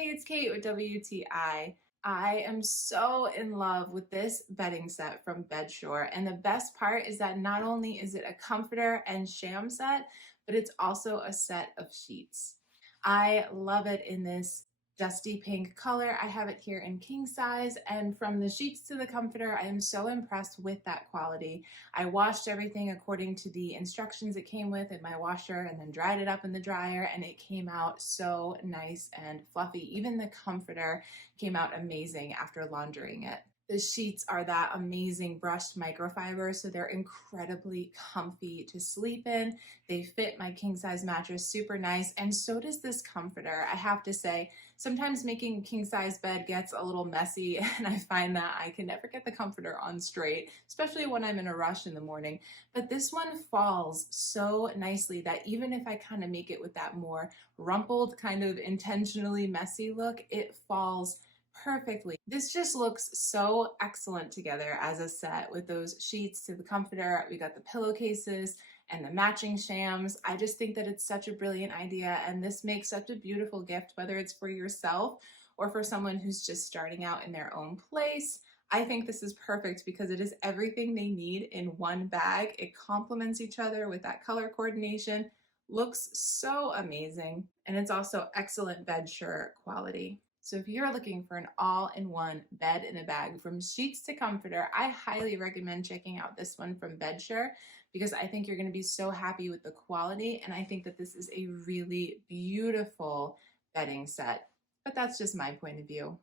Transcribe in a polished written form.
Hey, it's Kate with WTI. I am so in love with this bedding set from Bedsure, and the best part is that not only is it a comforter and sham set, but it's also a set of sheets. I love it in this dusty pink color. I have it here in king size, and from the sheets to the comforter, I am so impressed with that quality. I washed everything according to the instructions it came with in my washer and then dried it up in the dryer, and it came out so nice and fluffy. Even the comforter came out amazing after laundering it. The sheets are that amazing brushed microfiber, so they're incredibly comfy to sleep in. They fit my king size mattress super nice, and so does this comforter. I have to say, sometimes making a king size bed gets a little messy, and I find that I can never get the comforter on straight, especially when I'm in a rush in the morning. But this one falls so nicely that even if I kind of make it with that more rumpled, kind of intentionally messy look, it falls perfectly. This just looks so excellent together as a set with those sheets to the comforter. We got the pillowcases and the matching shams. I just think that it's such a brilliant idea, and this makes such a beautiful gift, whether it's for yourself or for someone who's just starting out in their own place. I think this is perfect because it is everything they need in one bag. It complements each other with that color coordination, looks so amazing, and it's also excellent Bedsure quality. So if you're looking for an all-in-one bed in a bag from sheets to comforter, I highly recommend checking out this one from Bedsure because I think you're going to be so happy with the quality, and I think that this is a really beautiful bedding set. But that's just my point of view.